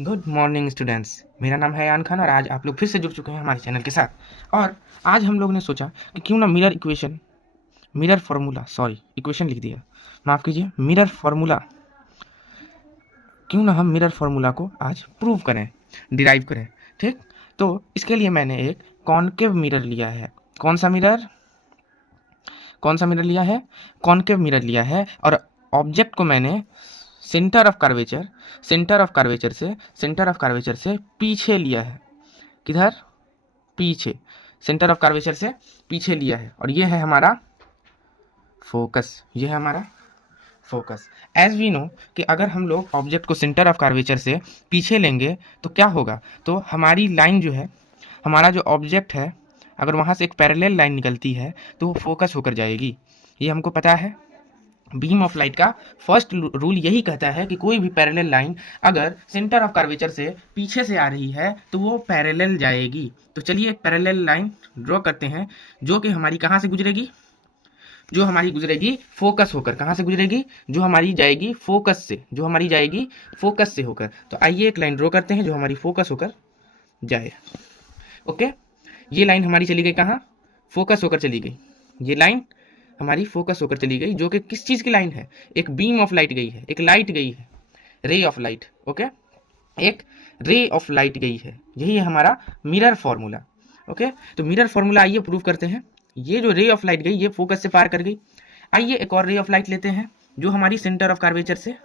Good morning students. मेरा नाम है यान खान और आज आप लोग फिर से जुड़ चुके हैं हमारे चैनल के साथ। और आज हम लोग ने सोचा कि क्यों ना मिरर फार्मूला इक्वेशन लिख दिया, माफ़ कीजिए, मिरर फार्मूला, क्यों ना हम मिरर फार्मूला को आज प्रूव करें, डिराइव करें। ठीक, तो इसके लिए मैंने एक कॉनकेव मिरर लिया है। कौन सा मिरर लिया है? कॉनकेव मिरर लिया है। और ऑब्जेक्ट को मैंने सेंटर ऑफ कर्वेचर से पीछे लिया है। किधर? पीछे। सेंटर ऑफ कर्वेचर से पीछे लिया है और ये है हमारा फोकस। एज वी नो कि अगर हम लोग ऑब्जेक्ट को सेंटर ऑफ कर्वेचर से पीछे लेंगे तो क्या होगा, तो हमारी लाइन जो है, हमारा जो ऑब्जेक्ट है, अगर वहाँ से एक पैरेलल लाइन निकलती है तो वो फोकस होकर जाएगी। ये हमको पता है। बीम ऑफ लाइट का फर्स्ट रूल यही कहता है कि कोई भी पैरेलल लाइन अगर सेंटर ऑफ कर्वेचर से पीछे से आ रही है तो वो पैरेलल जाएगी। तो चलिए एक पैरेलल लाइन ड्रॉ करते हैं जो कि हमारी कहाँ से गुजरेगी? जो हमारी गुजरेगी फोकस होकर। कहाँ से गुजरेगी? जो हमारी जाएगी फोकस से होकर। तो आइए एक लाइन ड्रॉ करते हैं जो हमारी फोकस होकर जाए। ओके, ये लाइन हमारी चली गई कहाँ? फोकस होकर चली गई। ये लाइन हमारी फोकस होकर चली गई, जो कि किस चीज़ की लाइन है? एक बीम ऑफ लाइट गई है, एक लाइट गई है, रे ऑफ लाइट। ओके, एक रे ऑफ लाइट गई है। यही है हमारा मिरर फॉर्मूला। ओके, तो मिरर फॉर्मूला आइए प्रूव करते हैं। ये जो रे ऑफ लाइट गई ये फोकस से पार कर गई। आइए एक और रे ऑफ लाइट लेते हैं जो हमारी सेंटर ऑफ कर्वेचर से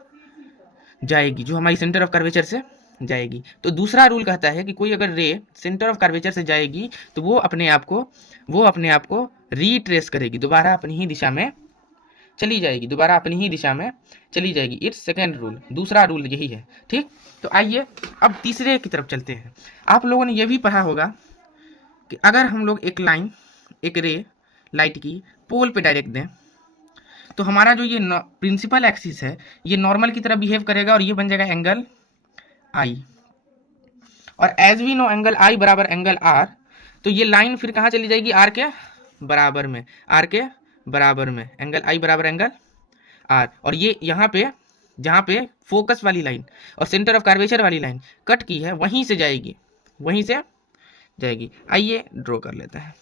जाएगी। तो दूसरा रूल कहता है कि कोई अगर रे सेंटर ऑफ कर्वेचर से जाएगी तो वो अपने आप को रीट्रेस करेगी, दोबारा अपनी ही दिशा में चली जाएगी। इट्स सेकेंड रूल, दूसरा रूल यही है। ठीक, तो आइए अब तीसरे की तरफ चलते हैं। आप लोगों ने यह भी पढ़ा होगा कि अगर हम लोग एक रे लाइट की पोल पे डायरेक्ट दें तो हमारा जो ये प्रिंसिपल एक्सिस है ये नॉर्मल की तरह बिहेव करेगा और ये बन जाएगा एंगल आई। और एज वी नो एंगल आई बराबर एंगल आर, तो ये लाइन फिर कहाँ चली जाएगी? आर के बराबर में। एंगल आई बराबर एंगल आर। और ये यहाँ पे जहाँ पे फोकस वाली लाइन और सेंटर ऑफ कर्वेचर वाली लाइन कट की है वहीं से जाएगी। आइए ड्रॉ कर लेते हैं।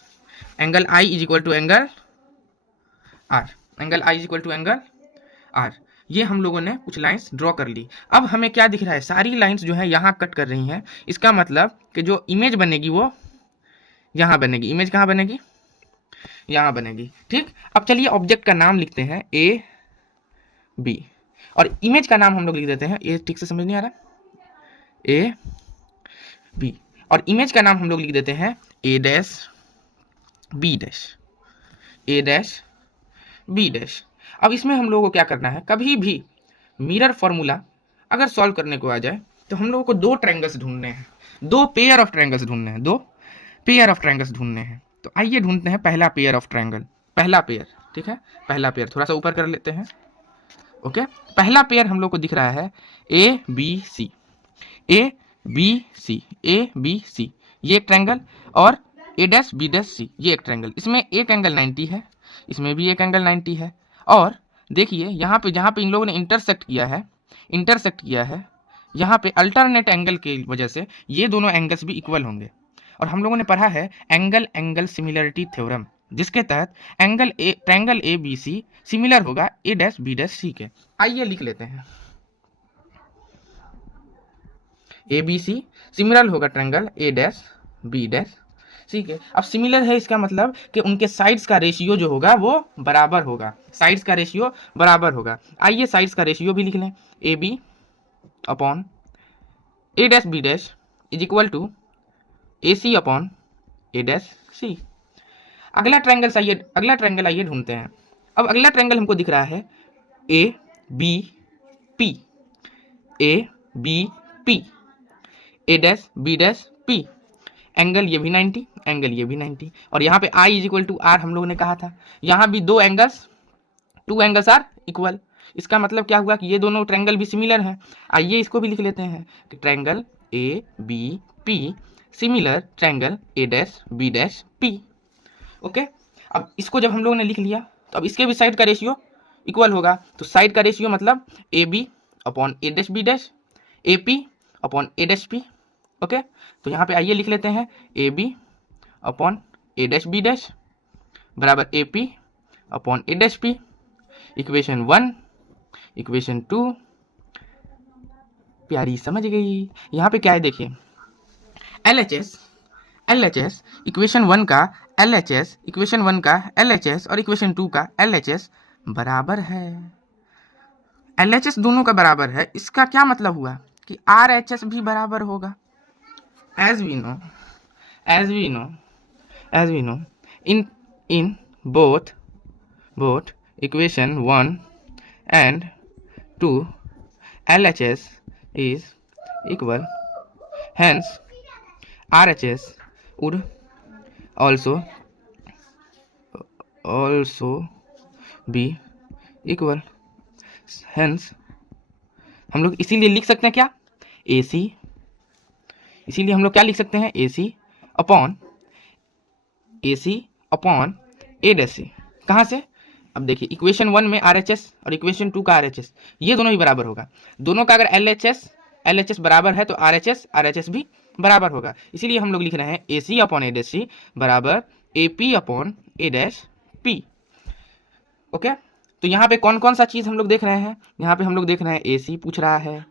Angle I is equal to angle R. ये हम लोगों ने कुछ लाइंस ड्रॉ कर ली। अब हमें क्या दिख रहा है? सारी लाइंस जो है यहाँ कट कर रही हैं। इसका मतलब कि जो इमेज बनेगी वो यहाँ बनेगी। इमेज कहाँ बनेगी? यहाँ बनेगी। ठीक, अब चलिए ऑब्जेक्ट का नाम लिखते हैं ए बी और इमेज का नाम हम लोग लिख देते हैं, ये ठीक से समझ नहीं आ रहा, ए बी, और इमेज का नाम हम लोग लिख देते हैं ए डैश बी डैश। अब इसमें हम लोगों को क्या करना है? कभी भी मिरर फॉर्मूला अगर सॉल्व करने को आ जाए तो हम लोगों को दो ट्रायंगल्स ढूंढने हैं, दो पेयर ऑफ ट्रायंगल्स ढूंढने हैं। तो आइए ढूंढते हैं पहला पेयर ऑफ ट्रायंगल। ठीक है, पहला पेयर थोड़ा सा ऊपर कर लेते हैं। ओके, पहला पेयर हम लोग को दिख रहा है ए बी सी, ये एक ट्रायंगल, और ए डैश बी डैश सी, ये एक ट्रायंगल। इसमें एक एंगल 90 है, इसमें भी एक एंगल 90 है। और देखिए यहाँ पे जहाँ पे इन लोगों ने इंटरसेक्ट किया है, यहाँ पे अल्टरनेट एंगल की वजह से ये दोनों एंगल्स भी इक्वल होंगे। और हम लोगों ने पढ़ा है एंगल सिमिलरिटी थ्योरम, जिसके तहत triangle A B C similar होगा A dash B dash C के। आइए लिख लेते हैं, ए बी सी सिमिलर होगा triangle A dash B dash C के। अब सिमिलर है इसका मतलब कि उनके साइड्स का रेशियो जो होगा वो बराबर होगा, आइए साइड्स का रेशियो भी लिख लें। A B upon A dash B dash is equal to A C upon A dash C. अगला ट्रायंगल आइए ढूंढते हैं। अब अगला ट्रायंगल हमको दिख रहा है A B P, A dash B dash P. Angle ये भी 90, और यहाँ पे I is equal to R हम लोगों ने कहा था। यहाँ भी टू एंगल्स आर इक्वल। इसका मतलब क्या हुआ कि ये दोनों ट्रायंगल भी सिमिलर हैं। आइए इसको भी लिख लेते हैं कि triangle A B P similar triangle A dash B dash P. Okay, अब इसको जब हम लोगों ने लिख लिया तो अब इसके भी साइड का रेशियो इक्वल होगा। तो साइड का रेशियो मतलब A B upon A dash B dash, A P upon A dash P. Okay, तो यहाँ पे आइए लिख लेते हैं A B upon A dash B dash बराबर A P upon A dash P. Equation 1, equation 2, प्यारी समझ गई। यहाँ पे क्या है देखिए, LHS इक्वेशन 1 का LHS, इक्वेशन 1 का LHS और इक्वेशन 2 का LHS बराबर है। LHS दोनों का बराबर है, इसका क्या मतलब हुआ कि RHS भी बराबर होगा। as we know in both equation 1 and 2 LHS is equal, hence RHS would also be equal, hence हम लोग इसीलिए लिख सकते हैं क्या, AC, इसीलिए हम लोग क्या लिख सकते हैं, AC अपॉन ए डैश सी। कहाँ से, अब देखिए इक्वेशन 1 में RHS और इक्वेशन 2 का RHS ये दोनों ही बराबर होगा। दोनों का अगर LHS बराबर है तो RHS भी बराबर होगा। इसीलिए हम लोग लिख रहे हैं AC अपॉन ए डैश सी बराबर AP upon A dash P। Okay, तो यहाँ पे कौन कौन सा चीज़ हम लोग देख रहे हैं, यहाँ पे हम लोग देख रहे हैं AC पूछ रहा है,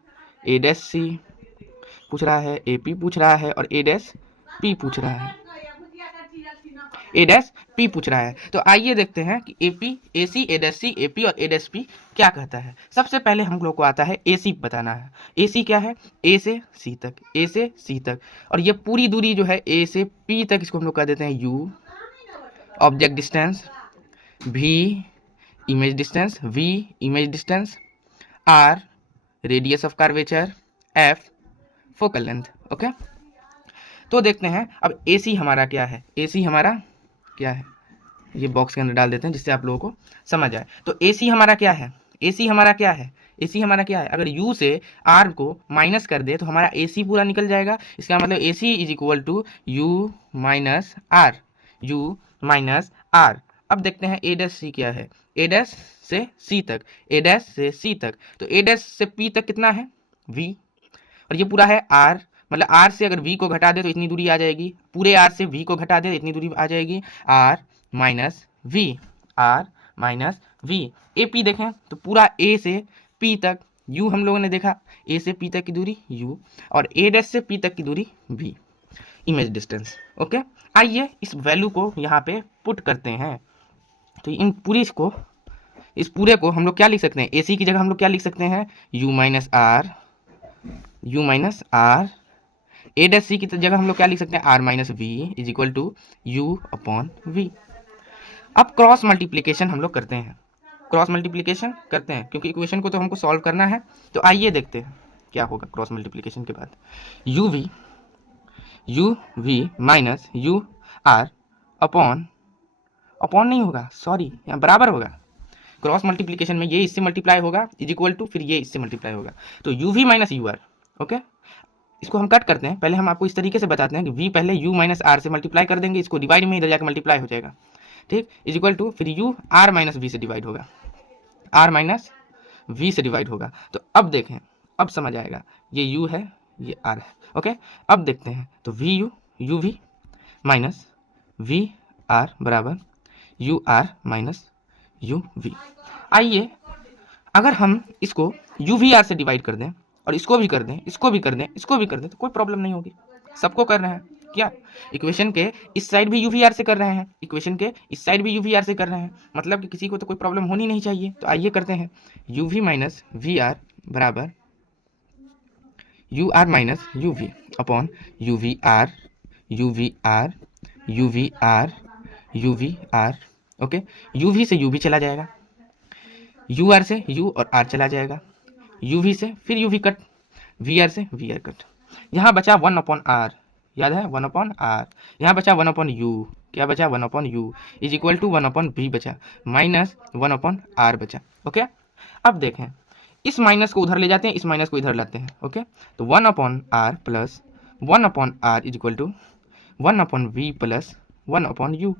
ए डैश सी पूछ रहा है, AP पूछ रहा है और ए डैश P पूछ रहा है, ए डैश P पूछ रहा है। तो आइए देखते हैं कि AP, AC, ए डैश सी, AP और ए डैश P क्या कहता है। सबसे पहले हम लोग को आता है AC बताना है। AC क्या है, A से C तक, A से C तक, और ये पूरी दूरी जो है A से P तक, इसको हम लोग कह देते हैं U object distance, V image distance, V image distance, R radius of curvature, F focal length. Okay, तो देखते हैं अब AC हमारा क्या है, AC हमारा क्या है, ये बॉक्स के अंदर डाल देते हैं जिससे आप लोगों को समझ आए। तो AC हमारा क्या है, AC हमारा क्या है, AC हमारा क्या है, अगर U से R को माइनस कर दे तो हमारा AC पूरा निकल जाएगा। इसका मतलब AC is equal to U minus R, U minus R। अब देखते हैं ए डैश सी क्या है, ए डैश से सी तक, ए डैश से सी तक, तो ए डैश से पी तक कितना है V, और ये पूरा है R, मतलब R से अगर V को घटा दे तो इतनी दूरी आ जाएगी, पूरे R से V को घटा दे तो इतनी दूरी आ जाएगी, R minus V, R minus V। AP देखें तो पूरा A से P तक, U हम लोगों ने देखा A से P तक की दूरी U, और A डैश से P तक की दूरी V इमेज डिस्टेंस। ओके, आइए इस वैल्यू को यहाँ पे पुट करते हैं। तो इस पूरे को हम लोग क्या लिख सकते हैं, AC की जगह हम लोग क्या लिख सकते हैं, U minus R, A dash C की जगह हम लोग क्या लिख सकते हैं, R minus V is equal to U upon V। अब क्रॉस मल्टीप्लिकेशन हम लोग करते हैं, क्योंकि इक्वेशन को तो हमको सॉल्व करना है। तो आइए देखते हैं क्या होगा क्रॉस मल्टीप्लिकेशन के बाद, UV माइनस UR अपॉन नहीं होगा, सॉरी यहाँ बराबर होगा, क्रॉस मल्टीप्लिकेशन में ये इससे मल्टीप्लाई होगा इज इक्वल टू फिर ये इससे मल्टीप्लाई होगा, तो UV माइनस UR। ओके, इसको हम कट करते हैं, पहले हम आपको इस तरीके से बताते हैं कि V पहले U माइनस R से मल्टीप्लाई कर देंगे, इसको डिवाइड में इधर जाकर मल्टीप्लाई हो जाएगा, ठीक, इज इक्वल टू फिर U R माइनस V से डिवाइड होगा, R माइनस V से डिवाइड होगा। तो अब देखें, अब समझ आएगा, ये U है ये R है। ओके, अब देखते हैं तो UV माइनस VR बराबर UR माइनस UV। आइए अगर हम इसको UVR से डिवाइड कर दें और इसको भी कर दें, इसको भी कर दें, इसको भी कर दें, तो कोई प्रॉब्लम नहीं होगी, सबको कर रहे हैं क्या, इक्वेशन के इस साइड भी UVR से कर रहे हैं, इक्वेशन के इस साइड भी UVR से कर रहे हैं, मतलब कि किसी को तो कोई प्रॉब्लम होनी नहीं चाहिए। तो आइए करते हैं, UV माइनस VR बराबर UR minus UV upon UVR UVR। Okay, UV से UV चला जाएगा, UR से U और R चला जाएगा, UV से फिर UV कट, VR से VR कट, यहाँ बचा 1 अपॉन R, याद है 1 अपॉन R, यहाँ बचा 1 अपॉन U, क्या बचा 1 upon U is equal to 1 upon V बचा, माइनस 1 अपॉन R बचा। ओके, अब देखें इस माइनस को उधर ले जाते हैं, इस माइनस को इधर लाते हैं। ओके, तो 1 upon R plus 1 upon R is equal to 1 upon V plus 1 upon U,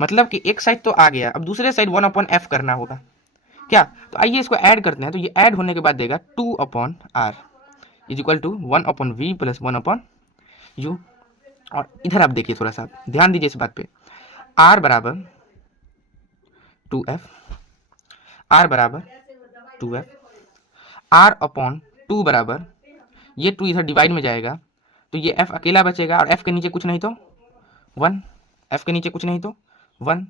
मतलब कि एक साइड तो आ गया, अब दूसरे साइड 1 अपॉन F करना होगा क्या। तो आइए इसको ऐड करते हैं, तो ये ऐड होने के बाद देगा 2 upon R is equal to 1/v plus 1/u। और इधर आप देखिए, थोड़ा सा ध्यान दीजिए इस बात पे, r बराबर 2f, r बराबर 2f, r अपॉन 2 बराबर, ये 2 इधर डिवाइड में जाएगा तो ये f अकेला बचेगा, और f के नीचे कुछ नहीं तो 1, f के नीचे कुछ नहीं तो 1।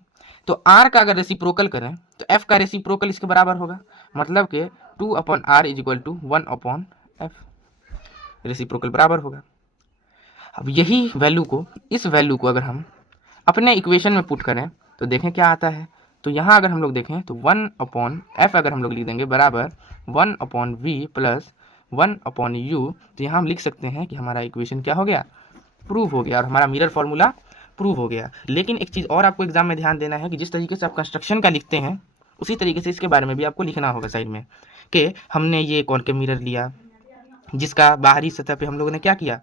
तो r का अगर रेसिप्रोकल करें तो f का रेसिप्रोकल इसके बराबर होगा, मतलब कि 2/r is equal to 1/f, reciprocal बराबर होगा। अब यही वैल्यू को, इस वैल्यू को अगर हम अपने इक्वेशन में पुट करें तो देखें क्या आता है। तो यहाँ अगर हम लोग देखें तो 1/f अगर हम लोग लिख देंगे बराबर 1/v प्लस 1/u, तो यहाँ हम लिख सकते हैं कि हमारा इक्वेशन क्या हो गया, प्रूव हो गया, और हमारा मिरर फॉर्मूला प्रूव हो गया। लेकिन एक चीज़ और आपको एग्जाम में ध्यान देना है कि जिस तरीके से आप कंस्ट्रक्शन का लिखते हैं उसी तरीके से इसके बारे में भी आपको लिखना होगा साइड में, कि हमने ये कॉनकेव मिरर लिया जिसका बाहरी सतह पे हम लोगों ने क्या किया,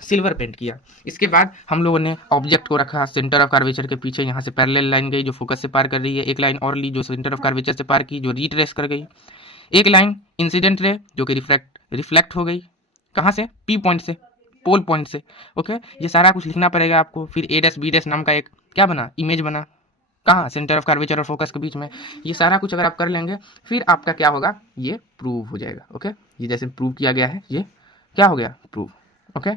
सिल्वर पेंट किया। इसके बाद हम लोगों ने ऑब्जेक्ट को रखा सेंटर ऑफ कर्वेचर के पीछे, यहाँ से पैरेलल लाइन गई जो फोकस से पार कर रही है, एक लाइन और ली जो सेंटर ऑफ कर्वेचर से पार की, जो रीट्रेस कर गई, एक लाइन इंसिडेंट रे जो कि रिफ्लेक्ट हो गई, कहाँ से, पी पॉइंट से, पोल पॉइंट से। ओके, ये सारा कुछ लिखना पड़ेगा आपको। फिर a' b' नाम का एक क्या बना, इमेज बना, कहाँ, सेंटर ऑफ कर्वेचर और फोकस के बीच में। ये सारा कुछ अगर आप कर लेंगे फिर आपका क्या होगा, ये प्रूव हो जाएगा। ओके, ये जैसे प्रूव किया गया है, ये क्या हो गया, प्रूव। ओके,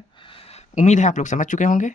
उम्मीद है आप लोग समझ चुके होंगे।